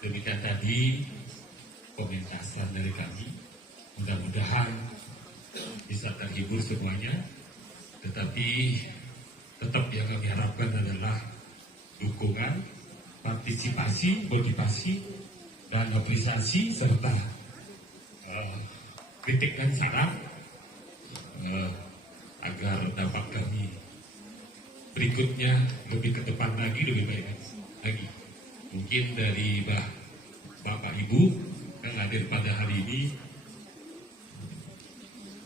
Demikian tadi komentasan dari kami. Mudah-mudahan bisa terhibur semuanya. Tetapi tetap yang kami harapkan adalah dukungan, partisipasi, motivasi, dan apresiasi serta kritik dan saran agar dapat kami berikutnya lebih ke depan lagi, lebih baik lagi. Mungkin dari Bapak Ibu yang hadir pada hari ini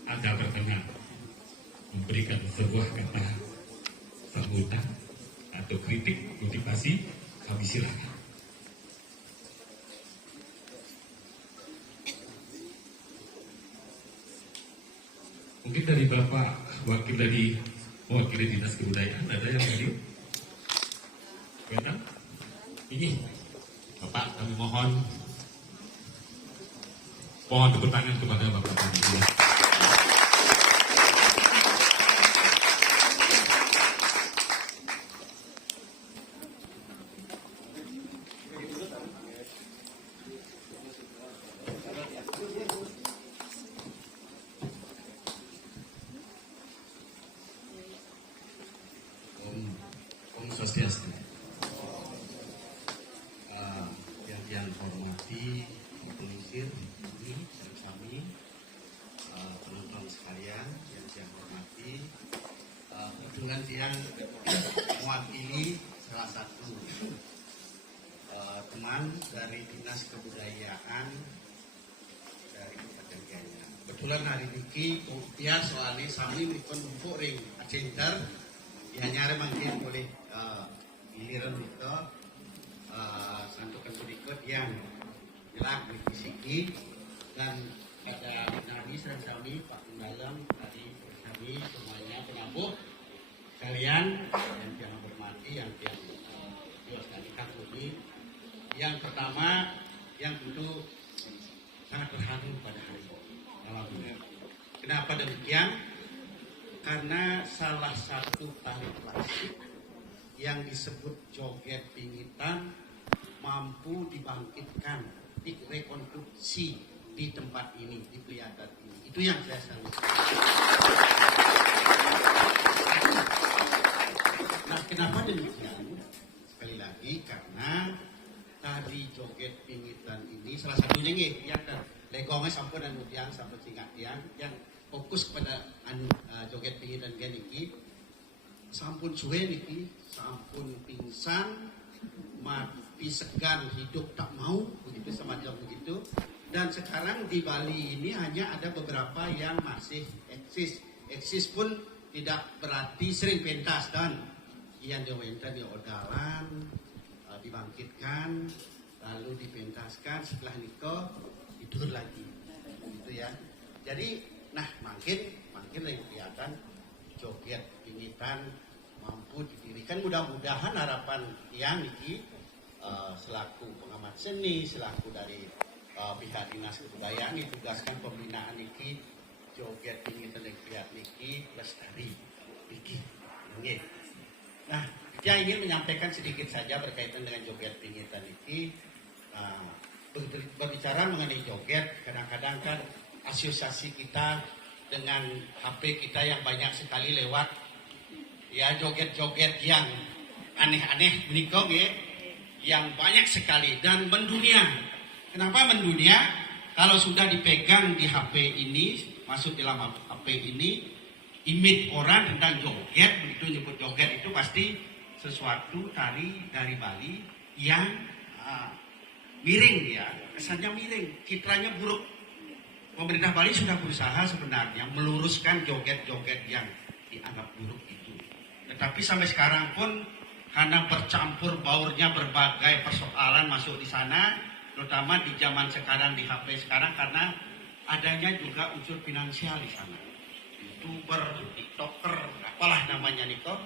ada berkenan memberikan sebuah kata sambutan atau kritik, motivasi, kami silakan. Mungkin dari Bapak wakil dari mewakili Dinas Kebudayaan ada yang hadir? Benar? Ini Bapak, kami mohon tepuk tangan kepada Bapak Ibu. Om Swastiastu. Yang hormati pengisir ini dan kami penonton sekalian yang saya hormati, kebetulan yang mewakili salah satu teman dari Dinas Kebudayaan dari Kabupaten Gianyar. Kebetulan hari ini dia soalnya sami mikon buku ring agenda ya nyari mungkin boleh giliran itu santukan berikut yang jelas fisiki dan pada Nabi serang kami Pak Mendalam tadi kami semuanya penabuh kalian yang hormati yang diwaspadai kami. Yang pertama yang tentu sangat terharu pada hari ini. Kenapa demikian? Karena salah satu tari klasik yang disebut joget pingitan mampu dibangkitkan, direkonstruksi di tempat ini, di Peliadat ini. Itu yang saya salut. Nah, kenapa demikian? Sekali lagi karena tari joget pingitan ini salah satunya nih, yang legongnya sampai dan mutiang sampai singkat yang fokus kepada joget pingitan geniki sampun suwe niki, sampun pingsan, mati segan hidup tak mau begitu semacam begitu. Dan sekarang di Bali ini hanya ada beberapa yang masih eksis pun tidak berarti sering pentas dan yang diminta di odalan dibangkitkan lalu dipentaskan setelah nikah tidur lagi gitu ya. Jadi nah makin yang kelihatan joget pingitan mampu didirikan, mudah-mudahan harapan yang ini selaku pengamat seni, selaku dari pihak Dinas Kebudayaan ditugaskan pembinaan ini joget pingitan yang lihat niki lestari niki. Nah, saya ingin menyampaikan sedikit saja berkaitan dengan joget pingitan ini. Berbicara mengenai joget, kadang-kadang kan asosiasi kita dengan HP kita yang banyak sekali lewat ya joget-joget yang aneh-aneh menikah ya, yang banyak sekali dan mendunia. Kenapa mendunia? Kalau sudah dipegang di HP ini, masuk dalam HP ini, image orang tentang joget, begitu nyebut joget itu pasti sesuatu tari dari Bali yang miring ya, kesannya miring, citranya buruk. Pemerintah Bali sudah berusaha sebenarnya meluruskan joget-joget yang dianggap buruk itu. Tetapi sampai sekarang pun karena bercampur baurnya berbagai persoalan masuk di sana, terutama di zaman sekarang, di HP sekarang, karena adanya juga unsur finansial di sana. YouTuber, TikToker, apalah namanya Niko,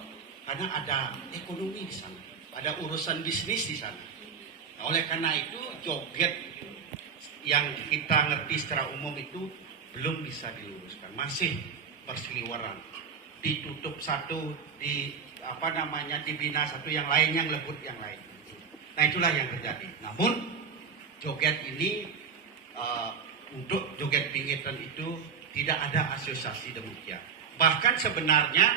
karena ada ekonomi di sana, ada urusan bisnis di sana. Nah, oleh karena itu joget yang kita ngerti secara umum itu belum bisa diluruskan, masih berseliweran, ditutup satu, dibina satu, yang lain yang lebut yang lain. Nah itulah yang terjadi. Namun joget ini untuk joget pingitan itu tidak ada asosiasi demikian. Bahkan sebenarnya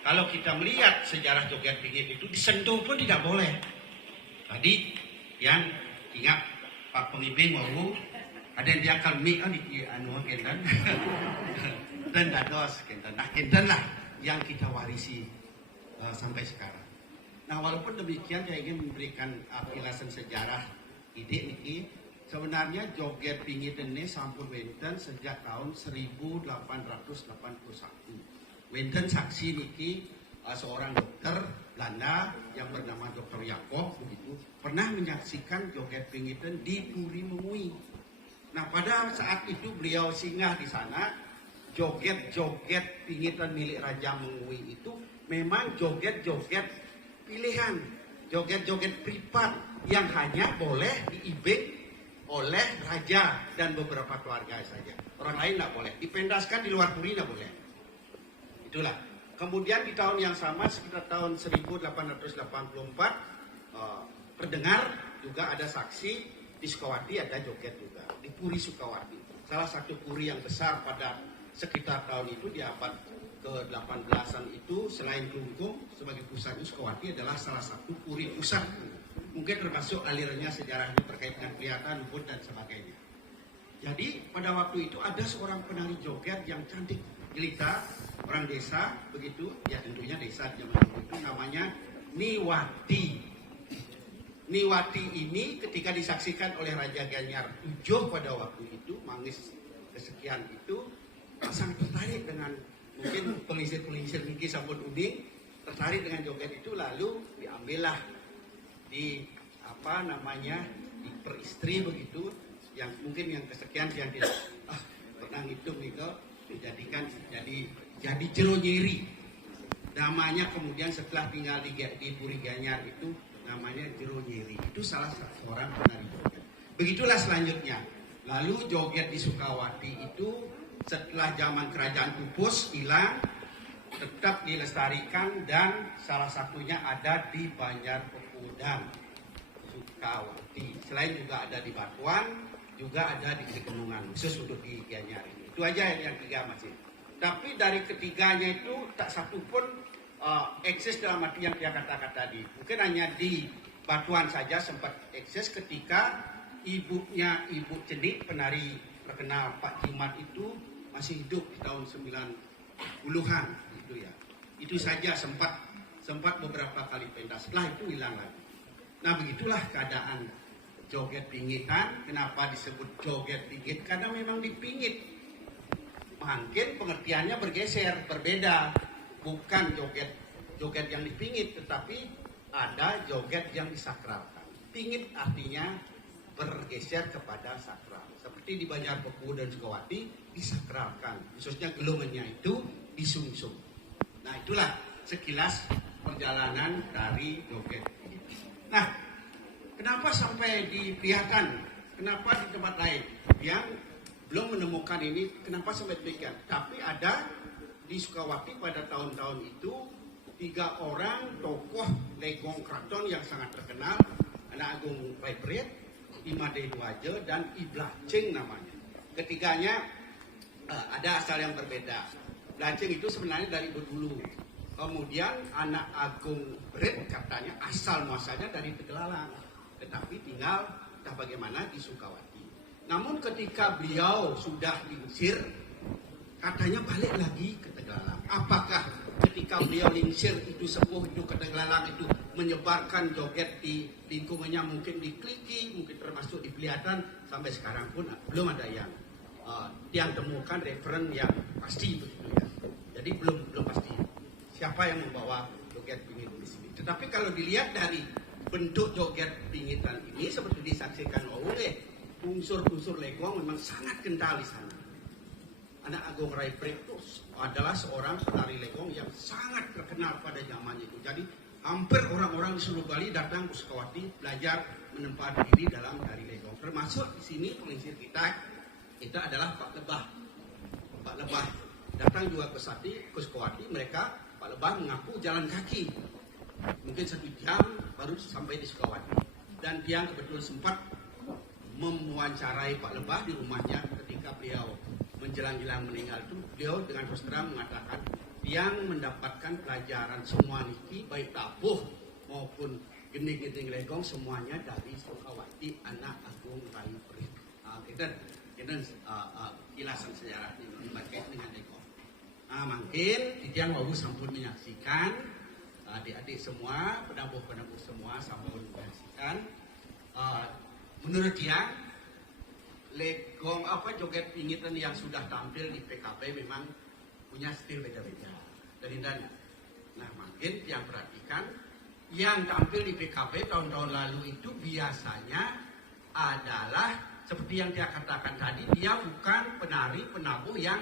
kalau kita melihat sejarah joget pingit itu disentuh pun tidak boleh. Tadi yang ingat Pak Pemimpin mau ada yang diakal mik di anu kentan dan dados kentan. Nah kentan lah yang kita warisi sampai sekarang. Nah walaupun demikian saya ingin memberikan penjelasan sejarah ide niki. Sebenarnya joget pingit ini sampun wenten sejak tahun 1881. Wenten saksi niki seorang dokter Belanda yang bernama Dr. Jacob begitu pernah menyaksikan joget pingitan di Puri Mengui. Nah pada saat itu beliau singgah di sana, joget-joget pingitan milik Raja Mengui itu memang joget-joget pilihan, joget-joget privat yang hanya boleh diibing oleh raja dan beberapa keluarga saja. Orang lain tidak boleh. Dipendaskan di luar puri tidak boleh. Itulah. Kemudian di tahun yang sama sekitar tahun 1884 terdengar juga ada saksi di Sukawati ada joget juga di Puri Sukawati. Salah satu puri yang besar pada sekitar tahun itu di abad ke-18an itu selain Klungkung sebagai pusatnya Sukawati adalah salah satu puri pusat. Mungkin termasuk alirnya sejarahnya terkait dengan kelihatan luput dan sebagainya. Jadi pada waktu itu ada seorang penari joget yang cantik jelita, orang desa begitu, ya tentunya desa zaman itu namanya Niwati. Niwati ini ketika disaksikan oleh Raja Gianyar VII pada waktu itu, Manggis kesekian itu sangat tertarik dengan mungkin pengisir-pengisir Niki Sampun Uding, tertarik dengan joget itu lalu diambillah di diperistri begitu yang mungkin yang kesekian yang tidak pernah ngitung itu dijadikan jadi jero nyeri namanya. Kemudian setelah tinggal di Puri Gianyar itu namanya jero nyeri, itu salah seorang penari joget. Begitulah selanjutnya lalu joget di Sukawati itu setelah zaman kerajaan Pupus hilang tetap dilestarikan dan salah satunya ada di Banjarpekudan Sukawati. Selain juga ada di Batuan, juga ada di Kegenungan khusus untuk di Gianyar ini. Itu aja yang tiga masih. Tapi dari ketiganya itu tak satu pun eksis dalam arti yang dia katakan tadi. Mungkin hanya di Batuan saja sempat eksis ketika ibunya Ibu Cenik, penari terkenal Pak Jimat itu masih hidup di tahun 90-an gitu ya. Itu saja sempat beberapa kali pentas. Setelah itu hilang lagi. Nah begitulah keadaan joget pingitan. Kenapa disebut joget pingit? Karena memang dipingit. Mungkin pengertiannya bergeser, berbeda. Bukan joget yang dipingit, tetapi ada joget yang disakralkan. Pingit artinya bergeser kepada sakral. Seperti di Banjarpeku dan Sukawati disakralkan. Khususnya gelungannya itu disungsung. Nah itulah sekilas perjalanan dari joget pingit. Nah, kenapa sampai di Priatan? Kenapa di tempat lain yang belum menemukan ini? Kenapa sampai demikian? Tapi ada di Sukawati pada tahun-tahun itu 3 orang tokoh legong keraton yang sangat terkenal, Anak Agung Raipret, Imade Dwaje dan Iblaceng namanya. Ketiganya ada asal yang berbeda. Blaceng itu sebenarnya dari Bedulu. Kemudian Anak Agung Red katanya asal muasalnya dari Tegelalang, tetapi tinggal entah bagaimana di Sukawati. Namun ketika beliau sudah diusir, katanya balik lagi ke Tegelalang. Apakah ketika beliau lingsir itu sepuh itu ke Tegelalang itu menyebarkan joget di lingkungannya, mungkin di Kliki, mungkin termasuk di Priatan, sampai sekarang pun belum ada yang temukan referen yang pasti begitu ya. Jadi belum pasti siapa yang membawa joget pingit di sini. Tetapi kalau dilihat dari bentuk joget pingitan ini seperti disaksikan oleh unsur-unsur legong memang sangat kental di sana. Anak Agung Raipret itu adalah seorang penari legong yang sangat terkenal pada zaman itu. Jadi hampir orang-orang di seluruh Bali datang ke Sukawati belajar menempa diri dalam tari legong. Termasuk di sini pengisir kita adalah Pak Lebah. Pak Lebah datang juga ke Sukawati, mereka Pak Lebah mengaku jalan kaki. Mungkin 1 jam baru sampai di Sukawati. Dan dia kebetulan sempat mewawancarai Pak Lebah di rumahnya ketika beliau menjelang-jelang meninggal itu, beliau dengan terus terang mengatakan yang mendapatkan pelajaran semua niki baik tabuh maupun gening-gening legong semuanya dari Sukawati anak Agung Rayu Peri. Kita kilasan sejarah ini berkait dengan legong. Mungkin yang mau sampun menyaksikan, adik-adik semua, penabuh-penabuh semua sampun menyaksikan. Menurut dia legong joget pingitan yang sudah tampil di PKP memang punya stil beda-beda dari dana. Nah, mungkin yang perhatikan yang tampil di PKP tahun-tahun lalu itu biasanya adalah seperti yang dia katakan tadi, dia bukan penari penabuh yang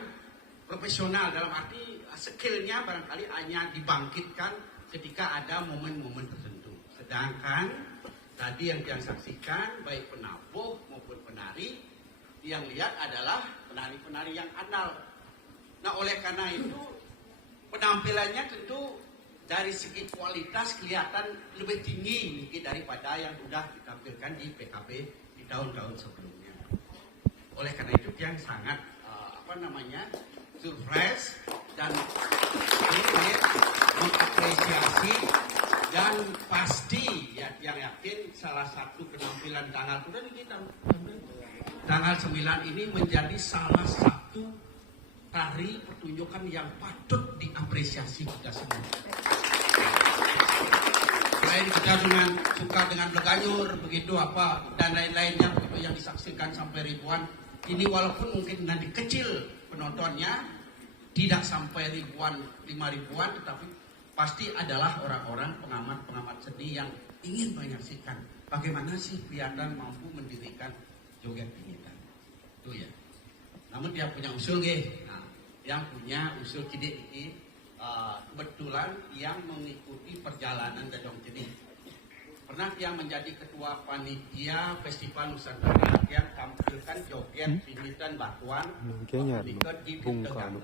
profesional, dalam arti skillnya barangkali hanya dibangkitkan ketika ada momen-momen tertentu. Sedangkan tadi yang dia saksikan baik penabuh maupun penari yang lihat adalah penari-penari yang andal. Nah, oleh karena itu penampilannya tentu dari segi kualitas kelihatan lebih tinggi daripada yang sudah ditampilkan di PKP di tahun-tahun sebelumnya. Oleh karena itu yang sangat surprise dan ingin mengapresiasi dan pasti ya, yang yakin salah satu penampilan tanggal tanggal 9 ini menjadi salah satu tari pertunjukan yang patut diapresiasi kita semua. Selain kita suka dengan bergayur begitu dan lain-lainnya begitu yang disaksikan sampai ribuan. Ini walaupun mungkin nanti kecil penontonnya, tidak sampai ribuan, 5 ribuan, tetapi pasti adalah orang-orang pengamat seni yang ingin menyaksikan bagaimana sih Piandan mampu mendirikan joget pingitan. Itu ya. Namun dia punya usul yang punya usul cidik ini kebetulan yang mengikuti perjalanan Dadong Jenih. Pernah yang menjadi ketua panitia Festival Nusantara yang tampilkan joget pingitan batuan di Tegal.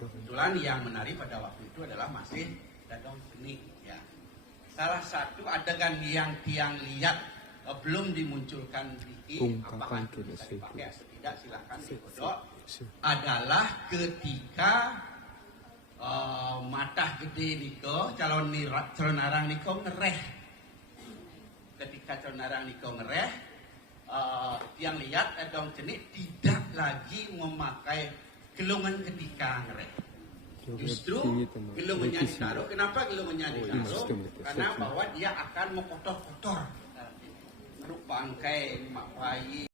Kebetulan yang menari pada waktu itu adalah masih Dadong Jenih ya. Salah satu adegan yang tiang lihat belum dimunculkan apakah bisa dipakai atau tidak silahkan dikodok, adalah ketika Matah Gede niko calon arang niko ngereh. Ketika calon arang niko ngereh, yang lihat Dadong Jenih tidak lagi memakai gelungan ketika ngereh. Justru gelungannya ditaruh. Kenapa gelungannya ditaruh? Karena bahwa dia akan mengkotor-kotor bangkai mak bayi.